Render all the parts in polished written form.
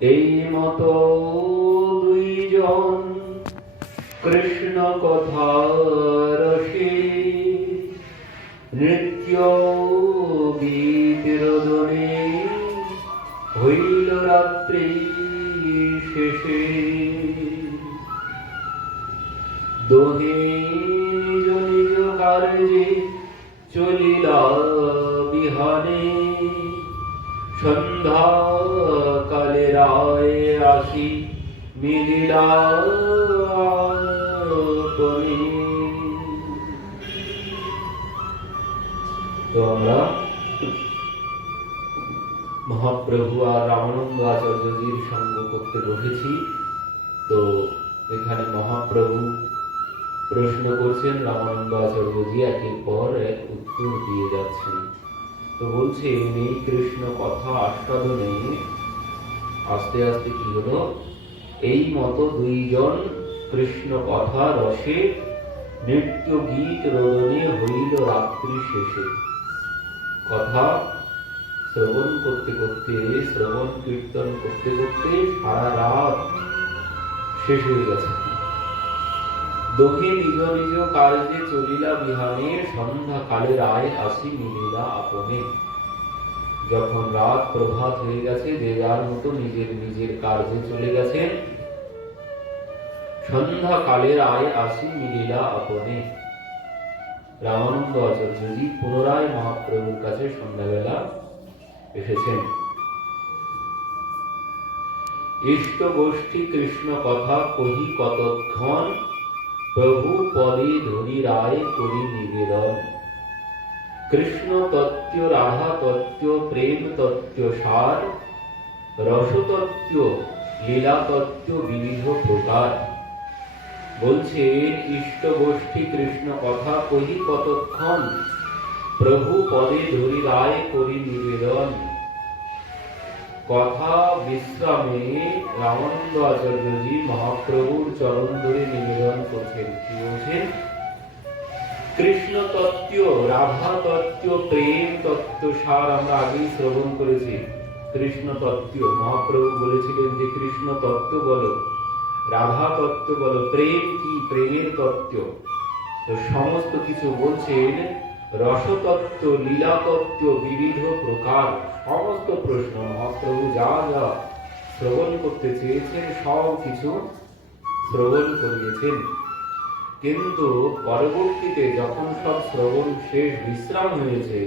এই মতো দুইজন কৃষ্ণ কথা রসে নৃত্য গীত রোদনে হইল রাত্রি শেষে। দোহে নিজ নিজ কার্যে চলিলা বিহানে, সন্ধ্যা কালে রায় আসি মিলিলা আপনে। তো আমরা মহাপ্রভু আর রামানন্দ আচার্যজির সঙ্গ করতে বসেছি। তো এখানে মহাপ্রভু প্রশ্ন করছেন, রামানন্দ আচার্যজি একের পর এক উত্তর দিয়ে যাচ্ছেন। তো বলছেন এই কৃষ্ণ কথা আস্বাদনে আস্তে আস্তে কি হলো, এই মতো দুইজন কৃষ্ণ কথা রসে নৃত্য গীত রোদনে হইল রাত্রি শেষে। কথা শ্রবণ করতে করতে, শ্রবণ কীর্তন করতে করতে সারা রাত শেষ হয়ে গেছে। দোহে নিজ নিজ কার্যে চলিলা বিহানে, সন্ধ্যা কালে রায় আসি মিলিলা আপনে। যখন রাত প্রভাত হয়ে গেছে, যে যার মতো নিজের নিজের কার্যে চলে গেছেন, সন্ধ্যা কালে রায় আসি মিলিলা আপনে। রামানন্দ আচার্যজি পুনরায় মহাপ্রভুর কাছে সন্ধ্যাবেলা এসেছেন। ইষ্ট গোষ্ঠী কৃষ্ণ কথা কহি কতক্ষণ, প্রভু পদে ধরি রায় করি নিবেদন। কৃষ্ণ তত্ত্ব, রাধা তত্ত্ব, প্রেম তত্ত্ব সার, রস তত্ত্ব, লীলা তত্ত্ব বিবিধ প্রকার। বলছেন ইষ্ট গোষ্ঠী কৃষ্ণ কথা কহি কতক্ষণ, প্রভু পদে ধরি রায় করি নিবেদন। কথা বিশ্রামে রামানন্দ আচার্যজি মহাপ্রভুর চরণ ধরে নিবেদন করছেন। কি বলছেন? কৃষ্ণ তত্ত্ব, রাধা তত্ত্ব, প্রেম তত্ত্ব সার আমরা আগেই শ্রবণ করেছি। কৃষ্ণ তত্ত্ব মহাপ্রভু বলেছিলেন যে কৃষ্ণ তত্ত্ব বলো, রাধা তত্ত্ব বলো, প্রেম কি, প্রেমের তত্ত্ব। তো সমস্ত কিছু বলছেন। রসতত্ত্ব, লীলা তত্ত্ব, বিবিধ প্রকার, সমস্ত প্রশ্ন মহাপ্রভু যা যা শ্রবণ করতে চেয়েছেন সব কিছু শ্রবণ করিয়েছেন। কিন্তু পরবর্তীতে যখন সব শ্রবণ শেষ, বিশ্রাম হয়েছে,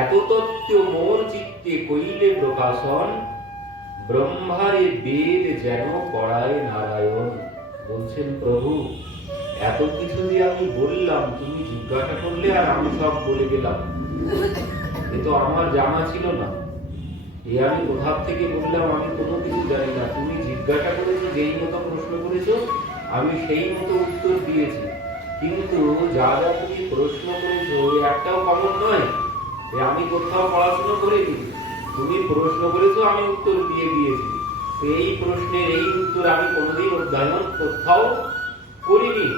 এত তত্ত্ব মোর চিত্তে কইলে প্রকাশন, ব্রহ্মারে বেদ যেন পড়ায় নারায়ণ। বলছেন প্রভু এত কিছু যে আমি বললাম, তুমি জিজ্ঞাসা করলে আর আমি সব বলে গেলাম, এ তো আমার জানা ছিল না। এ আমি কোথা থেকে বললাম, আমি কোনো কিছু জানি না। তুমি জিজ্ঞাসা করেছো, যেই মতো প্রশ্ন করেছো আমি সেই মতো উত্তর দিয়েছি। কিন্তু যা যা তুমি প্রশ্ন করেছো একটাও কমন নয়। আমি কোথাও পড়াশোনা করিনি, তুমি প্রশ্ন করেছো আমি উত্তর দিয়ে দিয়েছি। এই প্রশ্নের এই উত্তর আমি কোনোদিন অধ্যয়ন কোথাও করিনি।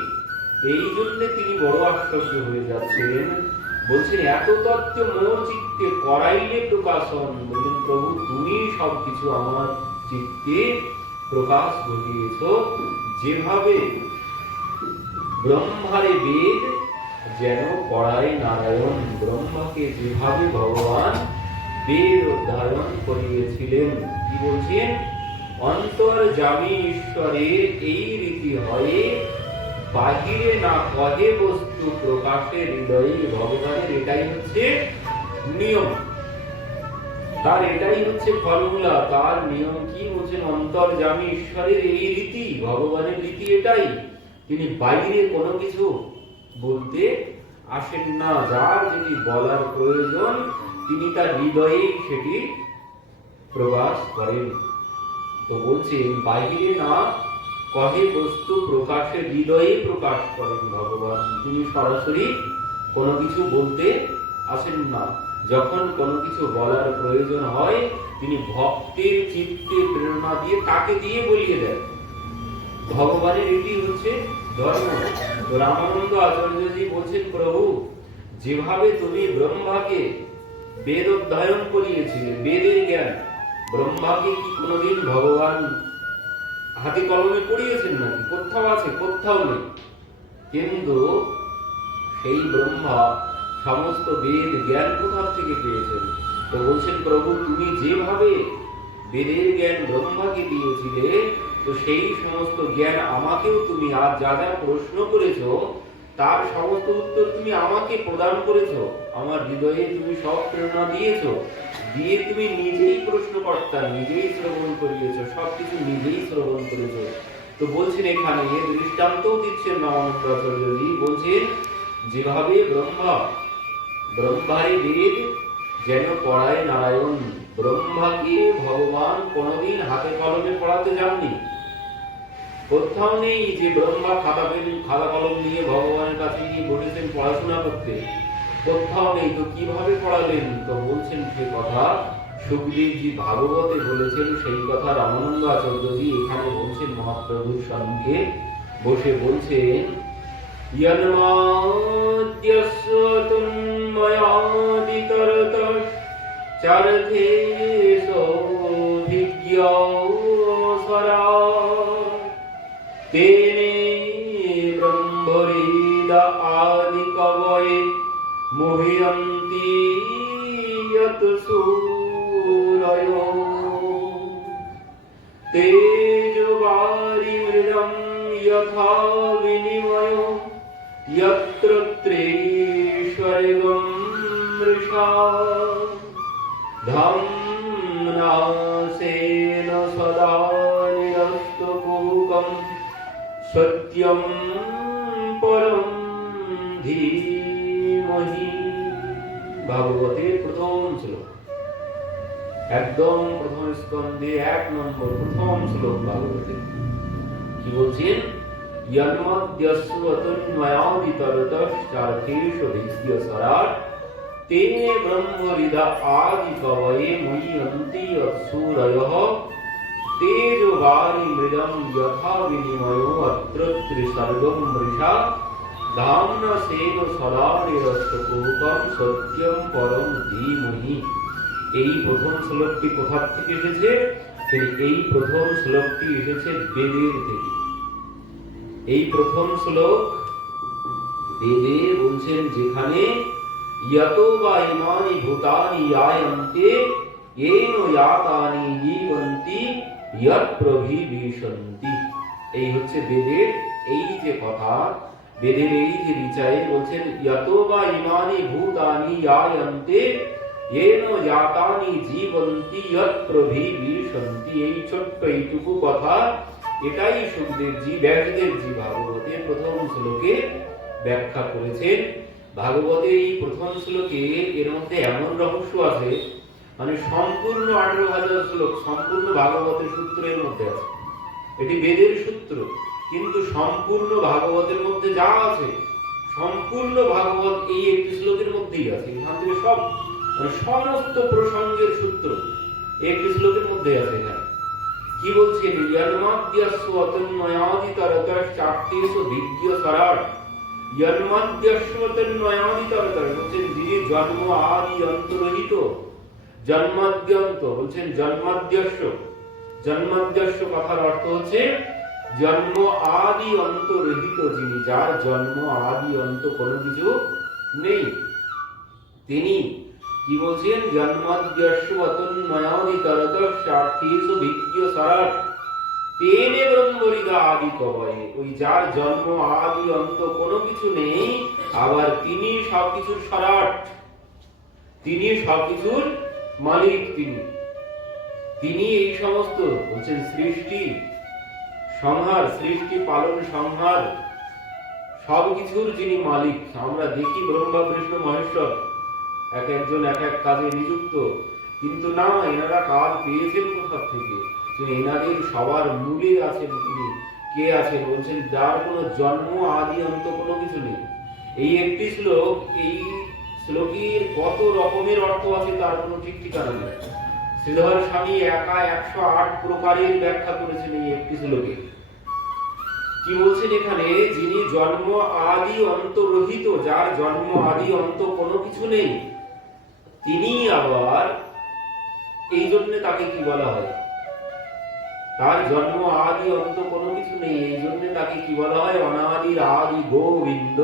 এই জন্য তিনি বড় আশ্চর্য হয়ে যাচ্ছেন। বলছেন এত তত্ত্ব মোর চিত্তে করাইলে প্রকাশন। বললেন প্রভু তুমি সবকিছু আমার চিত্তে প্রকাশ ঘটিয়েছ। যেভাবে ব্রহ্মারে বেদ যেন পড়ায় নারায়ণ, ব্রহ্মাকে যেভাবে ভগবান বেদ অধ্যয়ন করিয়েছিলেন। কি বলছেন? অন্তর্যামী ঈশ্বরের এই রীতি হয়, বাহিরে না কহে বস্তু প্রকাশে হৃদয়ে। ভগবানের এটাই হচ্ছে নিয়ম, তার এটাই হচ্ছে ফর্মুলা, তার নিয়ম। কি বলছেন? অন্তর্যামী ঈশ্বরের এই রীতি, ভগবানের রীতি এটাই। তিনি বাইরে কোনো কিছু বলতে আসেন না। যার যেটি বলার প্রয়োজন তিনি তার হৃদয়েই সেটি প্রকাশ করেন। তো বলছেন বাহিরে না কহে বস্তু প্রকাশে হৃদয়ে প্রকাশ করেন ভগবান। তিনি সরাসরি কোনো কিছু বলতে আসেন না। যখন কোনো কিছু বলার প্রয়োজন হয় তিনি ভক্তের চিত্তে প্রেরণা দিয়ে তাকে দিয়ে বলিয়ে দেন। ভগবানের এটি হচ্ছে ধর্ম। তো রামানন্দ আচার্যজি বলছেন প্রভু যেভাবে তুমি ব্রহ্মাকে বেদ অধ্যয়ন করিয়েছিলে, বেদের জ্ঞান ব্রহ্মাকে কি কোনোদিন ভগবান হাতে কলমে পড়িয়েছেন নাকি? কোথাও আছে? কোথাও নেই। কিন্তু সেই ব্রহ্মা সমস্ত বেদ জ্ঞান কোথা থেকে পেয়েছেন? তো বলছেন, প্রভু তুমি যেভাবে বেদের জ্ঞান ব্রহ্মাকে দিয়েছিলে, তো সেই সমস্ত জ্ঞান আমাকেও তুমি আজ যা যা প্রশ্ন করেছো তার সমস্ত উত্তর তুমি আমাকে প্রদান করেছো। আমার হৃদয়ে তুমি সব প্রেরণা দিয়েছো, দিয়ে তুমি নিজেই প্রশ্নকর্তা, নিজেই শ্রবণ করিয়েছো, সবকিছু নিজেই শ্রবণ করেছো। তো বলছেন এখানে দৃষ্টান্তও দিচ্ছেন রামানন্দাচার্যজি, বলছেন যেভাবে ব্রহ্মারে বেদ যেন পড়ায় নারায়ণ, ব্রহ্মাকে ভগবান কোনদিন হাতে কলমে পড়াতে যাননি। কোথাও নেই যে ব্রহ্মা খাতা কলম নিয়ে ভগবানের কাছে গিয়ে বসেছেন পড়াশোনা করতে, কোথাও নেই। তো কিভাবে পড়ালেন? তো বলছেন সে কথা সুখদেবজি ভাগবতে বলেছেন, সেই কথা রামানন্দ আচার্যজি এখানে বলছেন মহাপ্রভুর সঙ্গে বসে বলছেন, यन्माद्यस्य तन्मयादितरतः चार्थेषु विज्ञासरा तेने ब्रह्मवेद आदिकवये मुह्यन्ति यत् सूरयो तेजोवारिमृदं यथा विनिमयो यत्र त्रिस्वर्गं मृषा धाम्ना स्वेन सदा निरस्तकुहकं सत्यं परं धीमहि। ভাগবতের প্রথম শ্লোক, একদম প্রথম স্কন্ধে 1 নম্বর প্রথম শ্লোক ভাগবতের। কি বলছেন? यन्मद्यस्वतन्मयादितरतश्चार्थेषु विज्ञसराट् तेने ब्रह्मविदा आदिकवये मुह्यन्ति यत्सूरयः तेजोवारिमृदं यथा विनिमयो अत्र त्रिसर्गं मृषा धाम्ना स्वेन सदा निरस्तकुहकं सत्यं परं धीमहि। এই প্রথম শ্লোকটি কোথা থেকে এসেছে? এই প্রথম শ্লোকটি এসেছে বেদের থেকে। এই প্রথম শ্লোক বেদে বলছেন, যেখানে ইয়াতো বা ইমানি ভূতানি আয়ন্তে येन यातानि जीवन्ति यत् प्रभिविशन्ति। এই হচ্ছে বেদের এই যে কথা, বেদের এই যে বিচারে বলছেন, ইয়াতো বা ইমানি ভূতানি আয়ন্তে येन यातानि जीवन्ति यत् प्रभिविशन्ति। এই ছোট্ট এইটুকু কথা, এটাই সুখদেবজি ব্যাসদেবজি ভাগবতের প্রথম শ্লোকে ব্যাখ্যা করেছেন। ভাগবতের এই প্রথম শ্লোকে এর মধ্যে এমন রহস্য আছে, মানে সম্পূর্ণ 18,000 শ্লোক সম্পূর্ণ ভাগবতের সূত্রের মধ্যে আছে। এটি বেদের সূত্র, কিন্তু সম্পূর্ণ ভাগবতের মধ্যে যা আছে সম্পূর্ণ ভাগবত এই একটি শ্লোকের মধ্যেই আছে। এখান থেকে সব মানে সমস্ত প্রসঙ্গের সূত্র একটি শ্লোকের মধ্যে আছে। এখানে কি বলছেন? यन्माद्यस्य तन्मयादितरतश्चार्थेषु विज्ञसराट्। यन्माद्यस्य तन्मयादितरतः বলছেন যিনি জন্ম আদি অন্তরহিত, জন্মাদ্যন্ত বলছেন জন্মাদ্যস্য। জন্মাদ্যস্য কথার অর্থ হচ্ছে জন্ম আদি অন্তরহিত, যিনি, যার জন্ম আদি অন্ত কোনো কিছু নেই, তিনি কি বলছেন? জন্মাদ্যস্য তন্ময়াদিতরতশ্চার্থেষু বিজ্ঞসরাট তেনে ব্রহ্মবিদা আদিকবয়ে। ওই যার জন্ম আদি অন্ত কোনো কিছু নেই, আবার তিনি সবকিছুর সরাট, তিনি সবকিছুর মালিক, তিনি এই সমস্ত বলছেন সৃষ্টি সংহার, সৃষ্টি পালন সংহার সবকিছুর যিনি মালিক। আমরা দেখি ব্রহ্মা বিষ্ণু মহেশ্বর এক একজন এক এক কাজে নিযুক্ত, কিন্তু না, এনারা কাজ পেয়েছেন কোথা থেকে? তিনি এনাদের সবার মূলে আছেন। তিনি কে আছেন? বলছেন যার কোনো জন্ম আদি অন্ত কোনো কিছু নেই। এই একটি শ্লোক, এই শ্লোকের কত রকমের অর্থ আছে তার কোনো ঠিক ঠিকানা নেই। শ্রীধর স্বামী একা 108 প্রকারের ব্যাখ্যা করেছেন এই একটি শ্লোকে। কি বলছেন এখানে? যিনি জন্ম আদি অন্ত রহিত, যার জন্ম আদি অন্ত কোনো কিছু নেই, তিনি আবার এই জন্য তাকে কি বলা হয়? তার জন্ম আদি অন্ত কোনো কিছু নেই, এই জন্য তাকে কি বলা হয়? অনাদির আদি গোবিন্দ।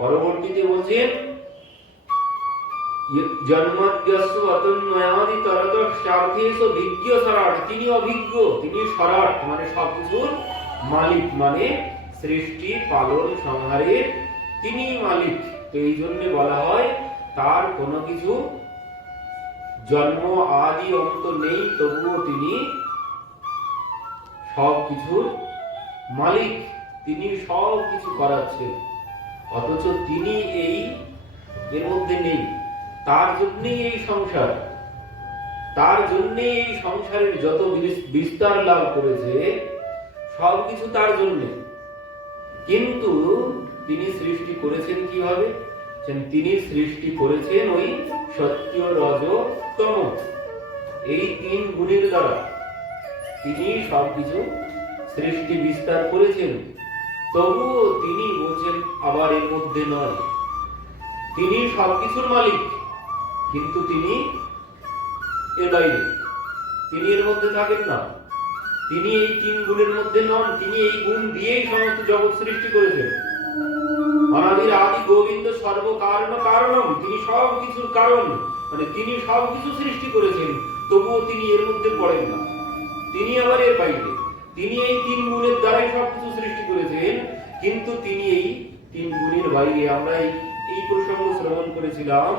পরবর্তীতে বলছেন জন্মদ্যস্য অতন্ময়াদি তরতঃ স্বার্থেষু বিজ্ঞ সরাট। তিনি অভিজ্ঞ, তিনি সরাট মানে সবকিছুর মালিক, মানে সৃষ্টি পালন সংহারের তিনি মালিক। তো এই জন্য বলা হয় তার কোনো কিছু জন্ম আদি অন্ত নেই, তবুও তিনি সব কিছুর মালিক, তিনি সব কিছু করাচ্ছেন, অথচ তিনি এর মধ্যে নেই। তার জন্যই এই সংসার, তার জন্যে এই সংসারের যত বিস্তার লাভ করেছে সবকিছু তার জন্যে। কিন্তু তিনি সৃষ্টি করেছেন কিভাবে? তিনি সৃষ্টি করেছেন ওই সত্য রজ তম, এই তিন গুণের দ্বারা তিনি সবকিছু সৃষ্টি বিস্তার করেছেন। তবুও তিনি বলছেন আবার এর মধ্যে নয়, তিনি সবকিছুর মালিক, কিন্তু তিনি এর বাইরে, তিনি এর মধ্যে থাকেন না, তিনি এই তিন গুণের মধ্যে নন, তিনি এই গুণ দিয়েই সমস্ত জগৎ সৃষ্টি করেছেন। অনাদির আদি গোবিন্দ সর্ব কারণ কারণম, তিনি সব কিছুর কারণ, মানে তিনি সব কিছু সৃষ্টি করেছেন, তবুও তিনি এর মধ্যে পড়েন না, তিনি আবার এর বাইরে। তিনি এই তিন গুণের দ্বারাই সবকিছু সৃষ্টি করেছেন, কিন্তু তিনি এই তিন গুণের বাইরে। আমরা এই প্রসঙ্গ শ্রবণ করেছিলাম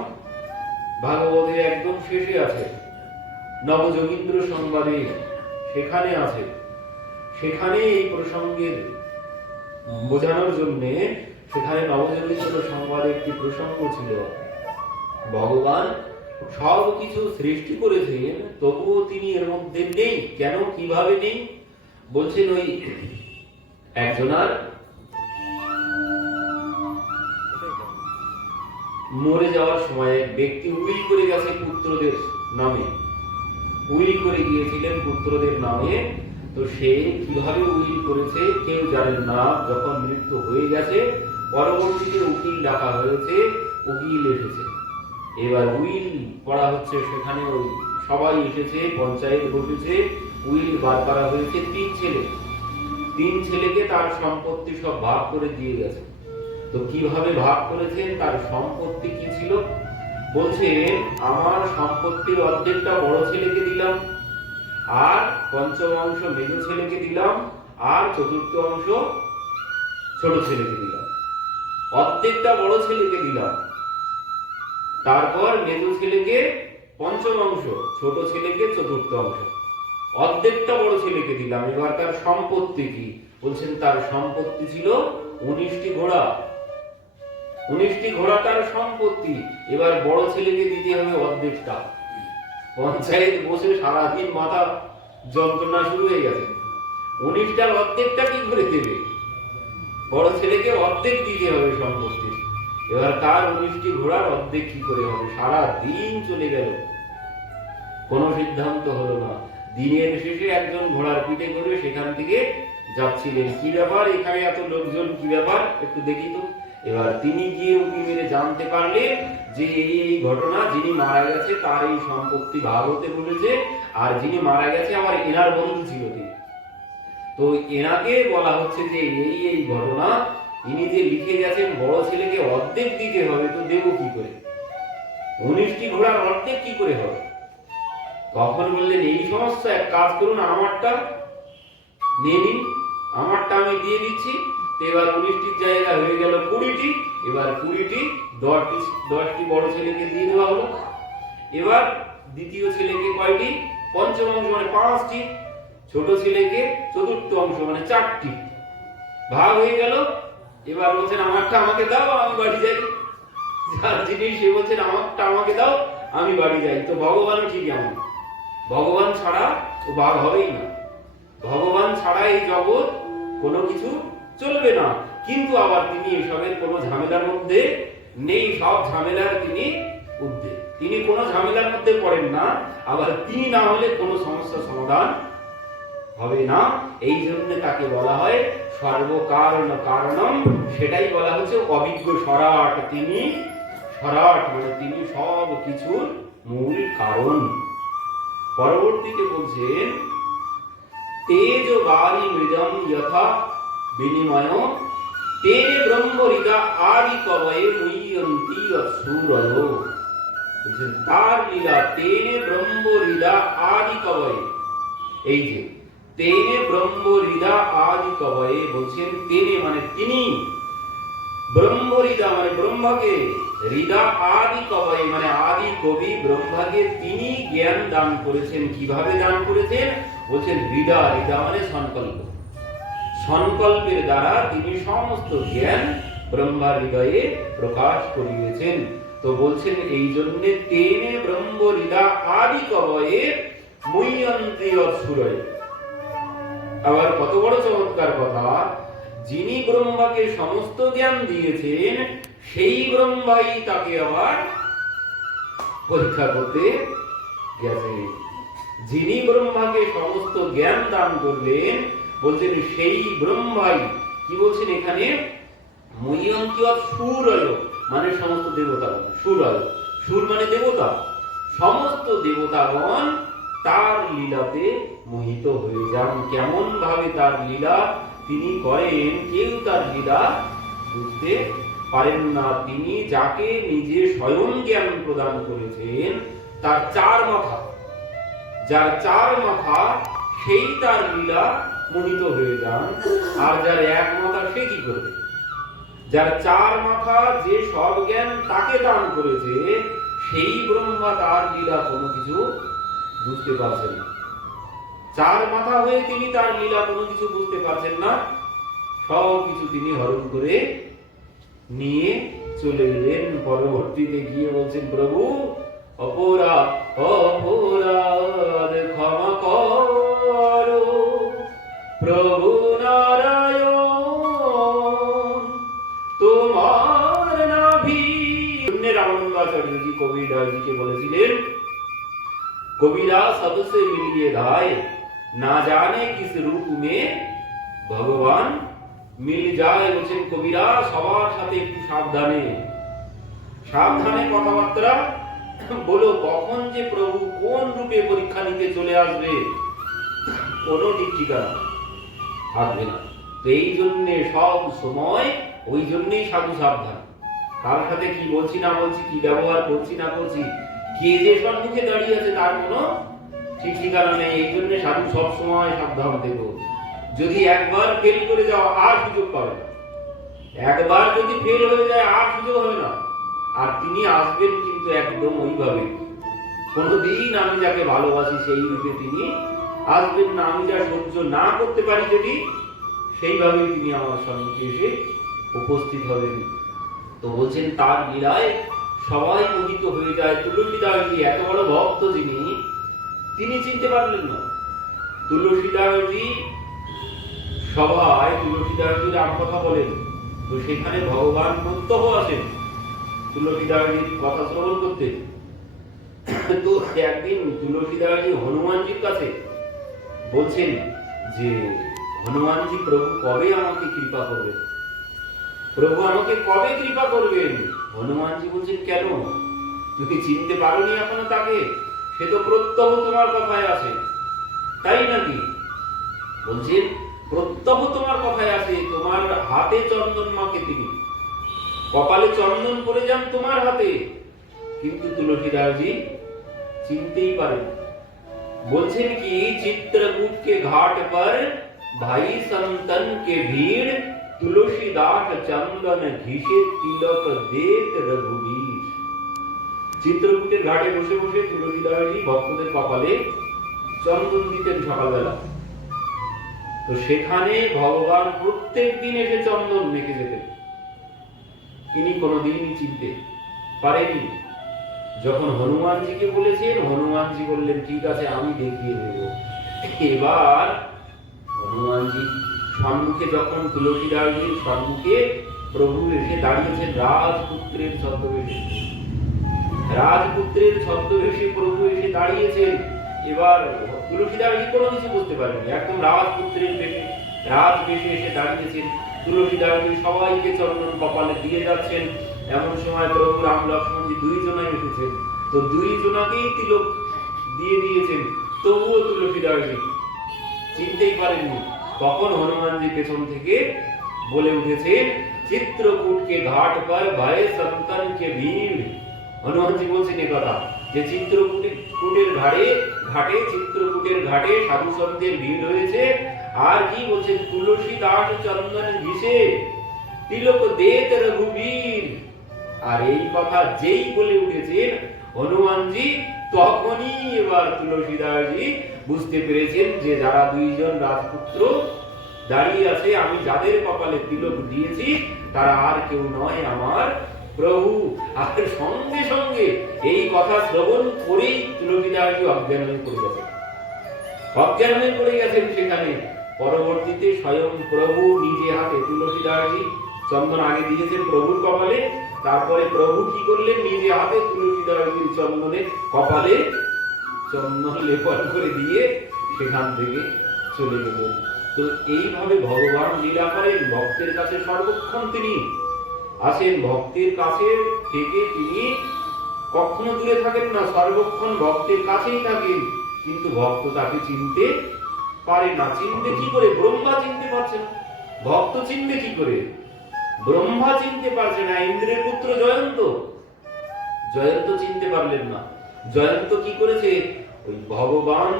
ভাগবতের একদম শেষে আছে, নবযোগীন্দ্র সংবাদে সেখানে আছে, সেখানে এই প্রসঙ্গের বোঝানোর জন্য সেখানে নবযোগীন্দ্র সংবাদে একটি প্রসঙ্গ ছিল। ভগবান সব কিছু সৃষ্টি করেছেন, তবুও তিনি এর মধ্যে নেই। কেন, কিভাবে নেই? বলছেন ওই একজনার মরে যাওয়ার সময় ব্যক্তি উইল করে গেছে পুত্রদের নামে, উইল করে গিয়েছিলেন পুত্রদের নামে। তো সে কিভাবে উইল করেছে কেউ জানেন না। যখন মৃত্যু হয়ে গেছে পরবর্তীতে উকিল ডাকা হয়েছে, উকিল এসেছে, এবার উইল পড়া হচ্ছে, সেখানে ওই সবাই এসেছে, পঞ্চায়েত বসেছে, উইল বার করা হয়েছে। তিন ছেলেকে তার সম্পত্তি সব ভাগ করে দিয়ে গেছে। তো কিভাবে ভাগ করেছেন, তার সম্পত্তি কি ছিল? বলছেন আমার সম্পত্তির অর্ধেকটা বড় ছেলেকে দিলাম, আর পঞ্চম অংশ মেজ ছেলেকে দিলাম, আর চতুর্থ অংশ ছোট ছেলেকে দিলাম। অর্ধেকটা বড় ছেলেকে দিলাম, তারপর মেজ ছেলেকে পঞ্চম অংশ, ছোট ছেলেকে চতুর্থ অংশ, অর্ধেকটা বড় ছেলেকে দিলাম। এবার তার সম্পত্তি কি? বলছেন তার সম্পত্তি ছিল 19টি ঘোড়া, 19টি ঘোড়া তার সম্পত্তি। এবার বড় ছেলেকে দিতে হবে অর্ধেকটা। পঞ্চায়েত বসে সারাদিন মাথা যন্ত্রণা শুরু হয়ে গেছে, 19টার অর্ধেকটা কি করে দেবে? বড় ছেলেকে অর্ধেক দিতে হবে সম্পত্তি। এবার তার 19টি ঘোড়ার অর্ধেক কি করে হবে? সারা দিন চলে গেল, কোনো সিদ্ধান্ত হলো না। দিনের শেষে একজন ঘোড়ার পিঠে করে সেখান থেকে যাচ্ছিলেন, কি ব্যাপার এখানে এত লোকজন, কি ব্যাপার একটু দেখি তো। এবার তিনি গিয়ে উঁকি মেরে জানতে পারলেন যে এই ঘটনা, যিনি মারা গেছে তার এই সম্পত্তি ভাগ হতে বলেছে, আর যিনি মারা গেছে আমার এনার বন্ধু ছিল তিনি। তো এনাকে বলা হচ্ছে যে এই ঘটনা, ইনি যে লিখে গেছেন বড় ছেলেকে অর্ধেক দিতে হবে, তো দেব কি করে? 19টি ঘোড়ার অর্ধেক কি করে হবে? তখন বললেন এই সমস্যা, এক কাজ করুন, আমারটা নিয়ে নিন, আমারটা আমি দিয়ে দিচ্ছি। এবার 19টির জায়গা হয়ে গেল 20টি। এবার 20টি 10টি বড় ছেলেকে দিয়ে দেওয়া হলো। এবার দ্বিতীয় ছেলেকে কয়টি? পঞ্চম অংশ মানে 5টি, ছোট ছেলেকে চতুর্থ অংশ মানে 4টি, ভাগ হয়ে গেল। এবার বলছেন আমারটা আমাকে দাও, আমি বাড়ি যাই। যার জিনিস সে বলছেন আমারটা আমাকে দাও, আমি বাড়ি যাই। তো ভগবানও ঠিক এমন, ভগবান ছাড়া ও ভাগ হবেই না, ভগবান ছাড়া এই জগৎ কোনো কিছু চলবে না। কিন্তু আবার তিনি এসবের কোনো ঝামেলার মধ্যে নেই, সব ঝামেলার তিনি ঊর্ধ্বে, তিনি কোনো ঝামেলার মধ্যে পড়েন না। আবার তিনি না হলে কোনো সমস্যার সমাধান হবে না। এই জন্য তাকে বলা হয় সর্বকারণ কারণম, সেটাই বলা হচ্ছে অভিজ্ঞ সরাট। তিনি সরাট মানে তিনি সব কিছুর মূল কারণ। পরবর্তীতে বলছেন তেজ বারি মৃদম যথা বিনিময় তেনে ব্রহ্মরিদা আদি কবয়ে মুয়ন্তি অসুরয়। বলছেন তার লীলা তেনে ব্রহ্মরিদা আদি কবয়ে, এই যে তেনে ব্রহ্মরিদা আদি কবয়ে, বলছেন তেনে মানে তিনি, ব্রহ্মরিদা মানে ব্রহ্মাকে, হৃদা আদি কবয়ে মানে আদি কবি ব্রহ্মাকে তিনি জ্ঞান দান করেছেন। কিভাবে দান করেছেন? বলছেন হৃদা, হৃদা মানে সংকল্প, সংকল্পের দ্বারা তিনি সমস্ত জ্ঞান ব্রহ্মা হৃদয়ে প্রকাশ করিয়েছেন। তো বলছেন এই জন্য তেনে ব্রহ্ম হৃদা আদি কবয়ে মুয়ন্তি অসুরয়। আবার কত বড় চমৎকার কথা, যিনি ব্রহ্মাকে সমস্ত জ্ঞান দিয়েছেন সেই ব্রহ্মাই তাকে আবার পরীক্ষা করতে গেছে। যিনি ব্রহ্মাকে সমস্ত জ্ঞান দান করলেন, বলছেন সেই ব্রহ্মাই কি বলছেন এখানে, মুয়ন্তি অসুরয় মানে সমস্ত দেবতাগণ, সুরয় সুর মানে দেবতা, সমস্ত দেবতাগণ তার লীলাতে মোহিত হয়ে যান। কেমন ভাবে তার লীলা তিনি করেন, কেউ তার লীলা বুঝতে পারেন না। তিনি যাকে নিজে স্বয়ং জ্ঞান প্রদান করেছেন, তার চার মাথা, যার চার মাথা সেই তার লীলা মোহিত হয়ে যান। আর যার এক মাথা সে কি করবে? যার চার মাথা, যে সব জ্ঞান তাকে দান করেছে, সেই ব্রহ্মা তার লীলা কোনো কিছু বুঝতে পারছেন না। চার মাথা হয়ে তিনি তার লীলা কোনো কিছু বুঝতে পারছেন না, সব কিছু তিনি হরণ করে নিয়ে চলে গেলেন। পরবর্তীতে গিয়ে বলছেন প্রভু অপরাধ ক্ষমা করো প্রভু নারায়ণ তোমার নাভি। রামানন্দাচার্যজি কবিরাজকে বলেছিলেন, কবিরা सबसे मिलिए धाय ना जाने किस रूप में ভগবান মিল যায়। বলছেন কবিরা সবার সাথে একটু সাবধানে সাবধানে কথাবার্তা বলো, কখন যে প্রভু কোন রূপে পরীক্ষা নিতে চলে আসবে কোনো ঠিক ঠিকানা থাকবে না। তো এই জন্য সব সময় ওই জন্যই সাধু সাবধান, কার সাথে কি বলছি না বলছি, কি ব্যবহার করছি না করছি, কে যে সম্মুখে দাঁড়িয়ে আছে তার কোনো ঠিক ঠিকানা নেই। এই জন্য সাধু সব সময় সাবধান থেকো। যদি একবার ফেল করে যাও আর সুযোগ পাবে না, একবার যদি ফেল হয়ে যায় আর সুযোগ হবে না। আর তিনি আসবেন কিন্তু একদম ওইভাবে, কোনদিন আমি যাকে ভালোবাসি সেই রূপে তিনি আসবেন না। আমি যা সহ্য না করতে পারি যদি, সেইভাবেই তিনি আমার সম্মুখে এসে উপস্থিত হবেন। তো বলছেন তার লীলায় সবাই মোহিত হয়ে যায়। তুলসীদাসজি এত বড় ভক্ত যিনি, তিনি চিনতে পারলেন না। তুলসীদাসজি সভায় তুলসীদাসজি রাম কথা বলেন, তো সেখানে ভগবান প্রত্যহ আসেন তুলসীদাসজির কথা শ্রবণ করতে। তো একদিন তুলসীদাসজি হনুমানজির কাছে বলছেন যে হনুমানজি প্রভু কবে আমাকে কৃপা করবেন, প্রভু আমাকে কবে কৃপা করবেন? হনুমানজি বলছেন কেন, তুমি চিনতে পারোনি এখনো তাকে? সে তো প্রত্যহ তোমার কথায় আসে, তাই নাকি? বলছেন প্রত্যহ তোমার কথায় আসে, তোমার হাতে চন্দন মাকে তিনি, কপালে চন্দন করে যান তোমার হাতে, কিন্তু তুলসীদাসজি চিনতেই পারেন। বলছেন কি चित्रकूट के घाट पर भाई संतन के भीड़ तुलसीदास चंदन घिसे तिलक देत रघुबीर। চিত্রকূটের ঘাটে বসে বসে তুলসীদাসজি ভক্তদের কপালে চন্দন দিতেন সকালবেলা। তো সেখানে ভগবান প্রত্যেক দিন এসে চন্দন মেখে যেতেন, তিনি কোনোদিনই চিনতে পারেননি। যখন হনুমানজিকে বলেছেন, হনুমানজি বললেন ঠিক আছে আমি দেখিয়ে দেব। এবার হনুমানজি সম্মুখে যখন তুলসীদাসজির সম্মুখে প্রভু এসে দাঁড়িয়েছেন রাজপুত্রের ছদ্মবেশে, রাজপুত্রের ছদ্মবেশে প্রভু এসে দাঁড়িয়েছেন। এবার তুলসীদাসজি কোনো কিছু বুঝতে পারেনি, একদম রাজপুত্রের বেশে রাজবেশে এসে দাঁড়িয়েছেন। তুলসীদাসজি সবাইকে চন্দন কপালে দিয়ে যাচ্ছেন। এমন সময় প্রভু রাম লক্ষ্মণজি দুইজনাই এসেছেন, তো দুইজনাকেই তিলক দিয়ে দিয়েছেন। তবুও তুলসীদাসজি চিনতেই পারেননি। তখন হনুমানজি পেছন থেকে বলে উঠেছেন, চিত্রকূটকে ঘাট पर भय संतन के भीड़। হনুমানজি বলছেন এ কথা যে চিত্রকূটের ঘাটে চিত্রকূটের ঘাটে সাধু সন্তের ভিড় হয়েছে। আর কি বলছেন, তুলসী দাস চন্দন ঘিসে তিলক দেত রঘুবীর। আর এই কথা যেই বলে উঠেছেন হনুমানজি, তখনই এবার তুলসীদাসজি বুঝতে পেরেছেন যে যারা দুইজন রাজপুত্র দাঁড়িয়ে আছে, আমি যাদের কপালে তিলক দিয়েছি তারা আর কেউ নয়, আমার প্রভু। আর সঙ্গে সঙ্গে এই কথা শ্রবণ করেই তুলসীদাসজি অজ্ঞান হয়ে পড়ে গেছেন সেখানে। পরবর্তীতে স্বয়ং প্রভু নিজে হাতে তুলসীদাসজি চন্দন আগে দিয়েছেন প্রভুর কপালে, তারপরে প্রভু কি করলেন, নিজে হাতে তুলসীদাসজির চন্দনে কপালে চন্দন লেপন করে দিয়ে সেখান থেকে চলে গেলেন। তো এইভাবে ভগবান লীলা করেন, ভক্তের কাছে সর্বক্ষণ তিনি আসেন, ভক্তের কাছে থেকে তিনি কখনো দূরে থাকেন না, সর্বক্ষণ ভক্তের কাছেই থাকেন। কিন্তু ভক্ত তাকে চিনতে পারে না। চিনবে কি করে? ব্রহ্মা চিনতে পারছে না, ভক্ত চিনবে কি করে? ব্রহ্মা চিনতে পারছে না, ইন্দ্রের পুত্র জয়ন্ত চিনতে পারলেন না। জয়ন্ত কি করেছে? ওই ভগবান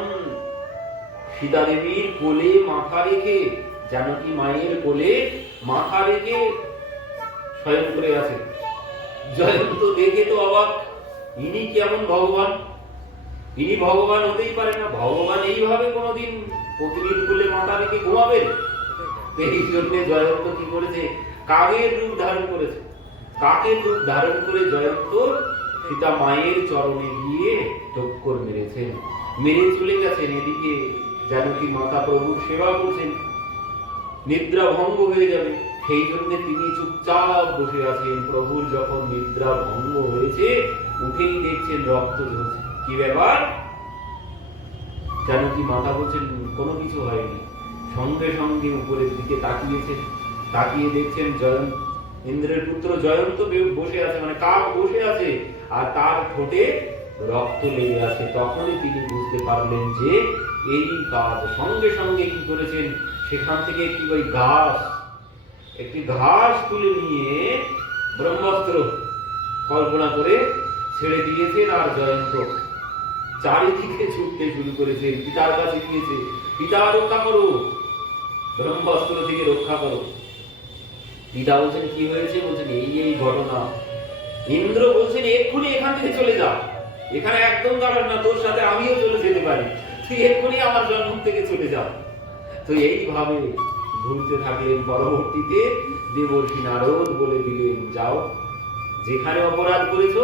সীতা দেবীর কোলে মাথা রেখে, জানকী মায়ের কোলে মাথা রেখে শয়ন করে আছে। জয়ন্ত দেখে তো অবাক, ইনি কেমন ভগবান? ইনি ভগবান হতেই পারে না। ভগবান এইভাবে কোনোদিন পত্নীর কোলে মাথা রেখে ঘুমাবেন? এই জন্য জয়ন্ত কি করেছে? কাকের রূপ ধারণ করেছে। কাকের রূপ ধারণ করে জয়ন্ত সীতা মায়ের চরণে গিয়ে টক্কর মেরেছেন, মেরে চলে গেছেন। এদিকে জানকী মাতা প্রভুর সেবা করছেন, নিদ্রা ভঙ্গ হয়ে যাবে, সেই জন্য তিনি চুপচাপ বসে আছেন। প্রভুর যখন নিদ্রা ভঙ্গ হয়েছে, উঠেই দেখছেন রক্ত ঝরছে। কি ব্যাপার? জানকী মাতা বলছেন কোনো কিছু হয়নি। সঙ্গে সঙ্গে উপরের দিকে তাকিয়েছেন, তাকিয়ে দেখছেন জয়ন্ত, ইন্দ্রের পুত্র জয়ন্ত বসে আছে, মানে কাক বসে আছে, আর তার ঠোঁটে রক্ত লেগে আছে। তখনই তিনি বুঝতে পারলেন যে এই কাজ। সঙ্গে সঙ্গে কি করেছেন, সেখান থেকে একটি ওই ঘাস তুলে নিয়ে ব্রহ্মাস্ত্র কল্পনা করে ছেড়ে দিয়েছেন। আর জয়ন্ত চারিদিকে ছুটতে শুরু করেছেন, পিতার কাছে গিয়েছে, পিতা রক্ষা করো, ব্রহ্মাস্ত্র থেকে রক্ষা করো। পিতা বলছেন কি হয়েছে? বলছেন এই ঘটনা। ইন্দ্র বলছেন এক্ষুনি এখান থেকে চলে যা, এখানে একদম দাঁড়ান না, তোর সাথে আমিও চলে যেতে পারি, তুই এক্ষুনি আমার জন্ম থেকে চলে যা। তো এইভাবে ঘুরতে থাকলেন। পরবর্তীতে দেবর্ষি নারদ বলে দিলেন, যাও, যেখানে অপরাধ করেছো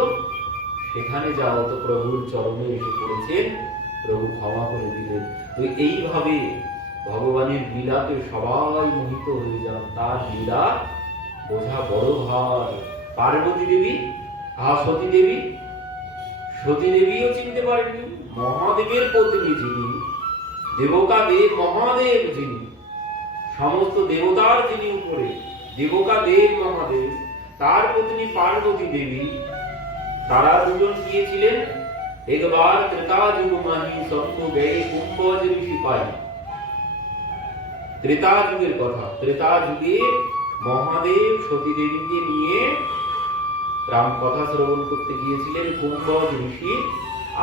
সেখানে যাও। তো প্রভুর চরণে এসে পড়েছেন, প্রভু ক্ষমা করে দিলেন। তো এইভাবে ভগবানের লীলাতে সবাই মোহিত হয়ে যান। তার লীলা বোঝা বড় ভার। পার্বতী দেবী, সতী দেবীও চিনতে পারেননি। মহাদেবের পত্নী যিনি, দেবকা দেব মহাদেব যিনি, সমস্ত দেবতার যিনি উপরে, দেবকা দেব মহাদেব, তার পত্নী পার্বতী দেবী, তারা দুজন গিয়েছিলেন একবার ত্রেতা যুগ মাহি সন্ত গয়ে কুম্ভজ ঋষি পাই। ত্রেতা যুগের কথা। ত্রেতা যুগে মহাদেব সতী দেবীকে নিয়ে রাম কথা শ্রবণ করতে গিয়েছিলেন কুম্ভজ ঋষির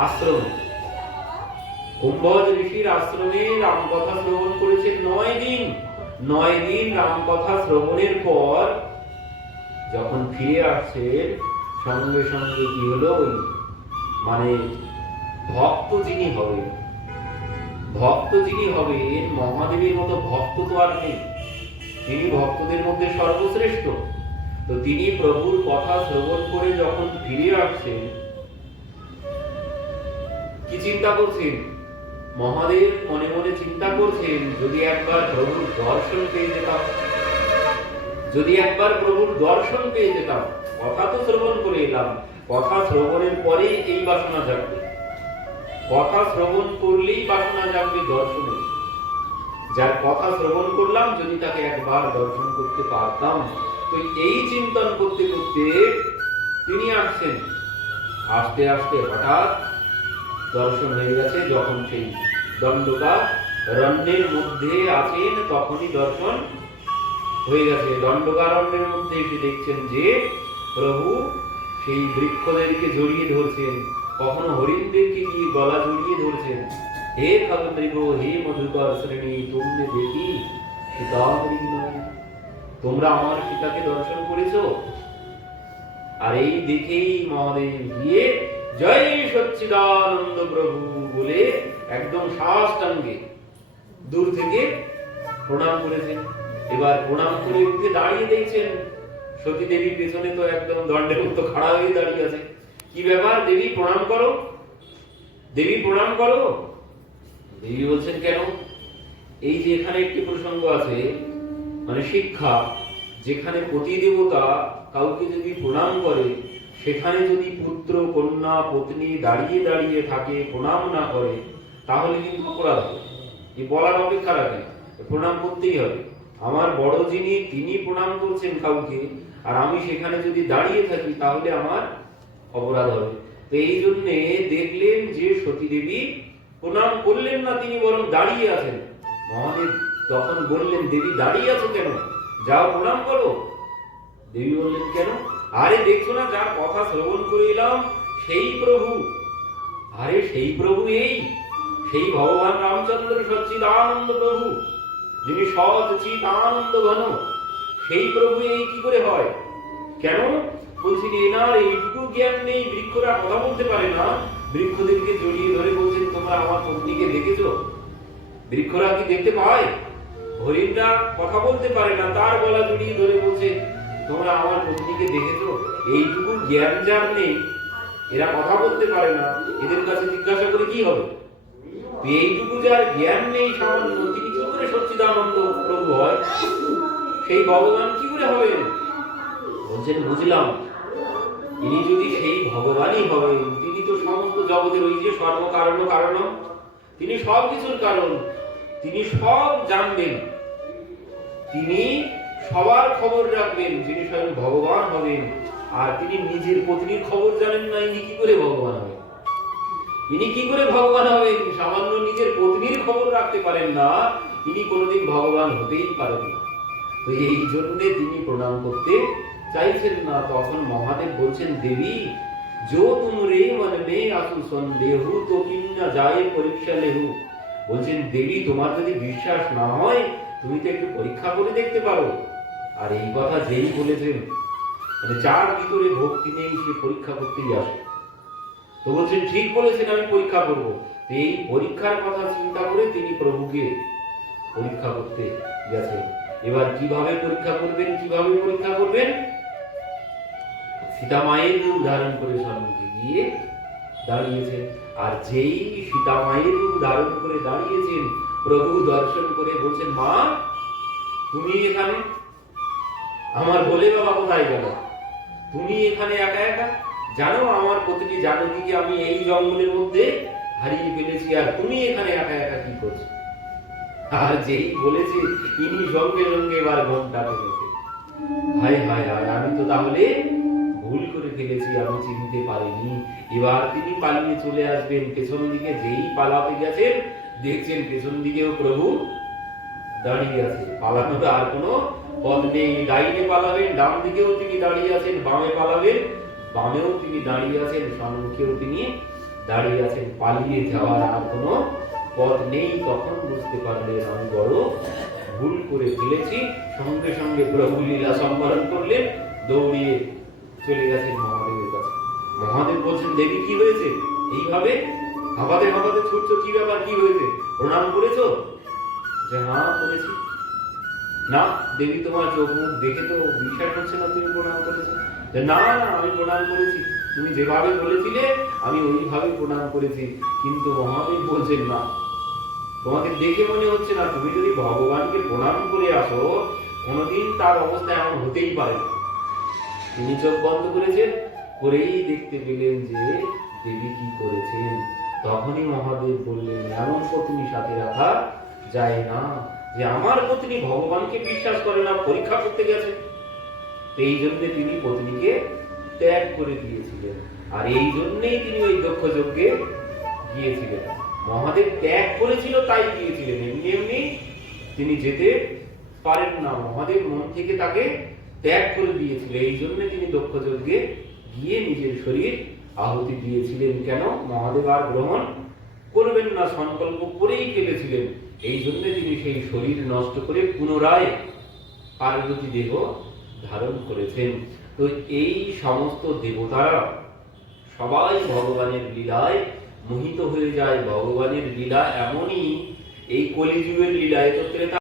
আশ্রমে। কুম্ভজ ঋষির আশ্রমে রাম কথা শ্রবণ করেছেন 9 দিন। 9 দিন রাম কথা শ্রবণের পর যখন ফিরে আসছেন, সঙ্গে সঙ্গে কি হলো, ওই মানে ভক্ত যিনি হবেন মহাদেবের মতো ভক্ত তো আর নেই, তিনি ভক্তদের মধ্যে সর্বশ্রেষ্ঠ। তো তিনি প্রভুর কথা শ্রবণ করে যখন ফিরে আসছেন, কি চিন্তা করছেন? মহাদেব মনে মনে চিন্তা করছেন, যদি একবার প্রভুর দর্শন পেয়ে যেতাম, কথা তো শ্রবণ করে এলাম, কথা শ্রবণের পরেই এই বাসনা জাগবে, কথা শ্রবণ করলেই বাসনা জাগবে দর্শনের। যার কথা শ্রবণ করলাম, যদি তাকে একবার দর্শন করতে পারতাম। তো এই চিন্তন করতে করতে তিনি আসছেন। আস্তে আস্তে হঠাৎ দর্শন হয়ে গেছে, যখন সেই দণ্ডকার রণ্যের মধ্যে আছেন, তখনই দর্শন হয়ে গেছে। দণ্ডকারণ্যের মধ্যে এসে দেখছেন যে প্রভু সেই বৃক্ষদেরকে জড়িয়ে ধরছেন, কখনো হরিণদেরকে গিয়ে গলা জড়িয়ে ধরছেন। হে খগমৃগ, হে মধুকর শ্রেণী, তোমরা দেখি সীতা, তোমরা আমার সীতাকে দর্শন করেছো? আর এই দেখেই মহাদেব গিয়ে জয় সচ্চিদানন্দ প্রভু বলে একদম সাষ্টাঙ্গে দূর থেকে প্রণাম করেছেন। এবার প্রণাম করে উঠে দাঁড়িয়ে দেখছেন সতী দেবী পেছনে তো একদম দণ্ডের মতো খাড়া হয়ে দাঁড়িয়ে আছে। কি ব্যাপার দেবী, প্রণাম করো, দেবী প্রণাম করো। দেবী বলছেন কেন? এই যে এখানে একটি প্রসঙ্গ আছে, মানে শিক্ষা, যেখানে পতি দেবতা কাউকে যদি প্রণাম করে, সেখানে যদি পুত্র কন্যা পত্নী দাঁড়িয়ে দাঁড়িয়ে থাকে, প্রণাম না করে, তাহলে কিন্তু অপরাধ হবে। এই বলার অপেক্ষা রাখে, প্রণাম করতেই হবে। আমার বড় যিনি, তিনি প্রণাম করছেন কাউকে, আর আমি সেখানে যদি দাঁড়িয়ে থাকি, তাহলে আমার অপরাধ হবে। তো এই জন্যে দেখলেন যে সতী দেবী প্রণাম করলেন না, তিনি বরং দাঁড়িয়ে আছেন। মহাদেব তখন বললেন, দেবী দাঁড়িয়ে আছো কেন? যাও প্রণাম করো। দেবী বললেন, কেন? আরে দেখছো না, যার কথা শ্রবণ করে এলাম সেই প্রভু। আরে সেই প্রভু এই, সেই ভগবান রামচন্দ্র সচ্চিদানন্দ প্রভু, যিনি সৎ চিৎ আনন্দ ঘন, সেই প্রভু এই কি করে হয়? কেন? বলছেন এনার এইটুকু জ্ঞান নেই, বৃক্ষরা কথা বলতে পারে না, বৃক্ষদেরকে জড়িয়ে ধরে বলছেন, তোমরা আমার পত্নীকে দেখেছো? বৃক্ষরা কি দেখতে পায়? হরিণরা কথা বলতে পারে না, তার গলা জড়িয়ে ধরে বলছে, তোমরা আমার পত্নীকে দেখেছো? এইটুকু জ্ঞান যার নেই, এরা কথা বলতে পারে না, এদের কাছে জিজ্ঞাসা করে কি হবে? এইটুকু যার জ্ঞান নেই সামান্য, তিনি কি করে সচ্চিদানন্দ প্রভু হয়? সেই ভগবান কি করে হবেন? বলছেন, বুঝলাম, ইনি যদি সেই ভগবানই হবেন, তিনি তো সমস্ত জগতের, ওই যে সর্ব কারণ কারণ, তিনি সব কিছুর কারণ, তিনি সব জানবেন, তিনি সবার খবর রাখবেন, যিনি স্বয়ং ভগবান হবেন। আর তিনি নিজের পত্নীর খবর জানেন না, ইনি কি করে ভগবান হবেন? ইনি কি করে ভগবান হবেন? সামান্য নিজের পত্নীর খবর রাখতে পারেন না, ইনি কোনোদিন ভগবান হতেই পারেন না। তো এই জন্য তিনি প্রণাম করতে চাইছেন না। তখন মহাদেব বলছেন, দেবী जो तुमरे मन में आसु সন্দেহু তো কিন্না যায় পরীক্ষা লেহু। বলছেন, দেবী তোমার যদি বিশ্বাস না হয়, তুমি তো একটু পরীক্ষা করে দেখতে পারো। আর এই কথা যেই বলেছেন, মানে যার ভিতরে ভক্তি নেই সে পরীক্ষা করতেই আসে। তো বলছেন, ঠিক বলেছেন, আমি পরীক্ষা করব। এই পরীক্ষার কথা চিন্তা করে তিনি প্রভুকে পরীক্ষা করতে গেছেন। এবার কিভাবে পরীক্ষা করবেন, কিভাবে পরীক্ষা করবেন? সীতা মায়ের রূপ ধারণ করে সম্মুখে গিয়ে দাঁড়িয়েছেন। আর যেই সীতা মায়ের রূপ ধারণ করে দাঁড়িয়েছেন, প্রভু দর্শন করে বলছেন, মা তুমি এখানে? আমার বলে বাবা কোথায় গেল? তুমি এখানে একা একা? জানো আমার পত্নী জানকীকে আমি এই জঙ্গলের মধ্যে হারিয়ে ফেলেছি, আর তুমি এখানে একা একা কি করছো? আর যেই বলেছে, ইনি সঙ্গে সঙ্গে এবার ঘোমটা ফেলেছে। হায় হায় হায়, আমি তো তাহলে ভুল করে ফেলেছি, আমি চিনতে পারিনি। এবার তিনি পালিয়ে চলে আসবেন। পেছন দিকে যেই পালাতে গেছেন, দেখছেন পেছন দিকেও প্রভু দাঁড়িয়ে আছে। পালানোর আর কোনো পথ নেই। ডাইনে পালাবেন, ডান দিকেও তিনি দাঁড়িয়ে আছেন, বামে পালাবেন, বামেও তিনি দাঁড়িয়ে আছেন, সম্মুখেও তিনি দাঁড়িয়ে আছেন। পালিয়ে যাওয়ার আর কোনো পথ নেই। তখন বুঝতে পারলেন, আমি বড় ভুল করে ফেলেছি। সঙ্গে সঙ্গে প্রভু লীলা সম্বরণ করলেন, দৌড়িয়ে চলে গেছেন মহাদেবের কাছে। মহাদেব বলছেন, দেবী কি হয়েছে? এইভাবে হাঁপাতে হাঁপাতে ছুটছো, কি ব্যাপার, কি হয়েছে? প্রণাম করেছো? যে হ্যাঁ করেছি। না দেবী, তোমার চোখ মুখ দেখে তো বিশ্বাস হচ্ছে না তুমি প্রণাম করেছো। যে না না, আমি প্রণাম করেছি, তুমি যেভাবে বলেছিলে আমি ওইভাবে প্রণাম করেছি। কিন্তু মহাদেব বলছেন, না, তোমাকে দেখে মনে হচ্ছে না, তুমি যদি ভগবানকে প্রণাম করে আসো, কোনোদিন তার অবস্থা এমন হতেই পারে না। তিনি চোখ বন্ধ করেছেন, করেই দেখতে পেলেন যে দেবী কি করেছেন। তখনই মহাদেব বললেন, এমন পত্নী সাথে রাখা যায় না, যে আমার পত্নী ভগবানকে বিশ্বাস করে না, পরীক্ষা করতে গেছে। এই জন্য তিনি পত্নীকে ত্যাগ করে দিয়েছিলেন। আর এই জন্যই তিনি ওই দক্ষ যজ্ঞে গিয়েছিলেন। মহাদেব ত্যাগ করেছিল তাই গিয়েছিলেন, এমনি এমনি তিনি যেতে পারেন না। মহাদেব মন থেকে তাকে ত্যাগ করে দিয়েছিল, এই জন্য তিনি দক্ষ যজ্ঞে গিয়ে নিজের শরীর আহুতি দিয়েছিলেন। কেন? মহাদেব আর গ্রহণ করবেন না সংকল্প করেই ফেলেছিলেন, এই জন্য তিনি সেই শরীর নষ্ট করে পুনরায় পার্বতী দেহ ধারণ করেছেন। তো এই সমস্ত দেবতারা সবাই ভগবানের লীলায় মোহিত হয়ে যায়। ভগবানের লীলা এমনই, এই কলিযুগের লীলায় তো ত্রেতা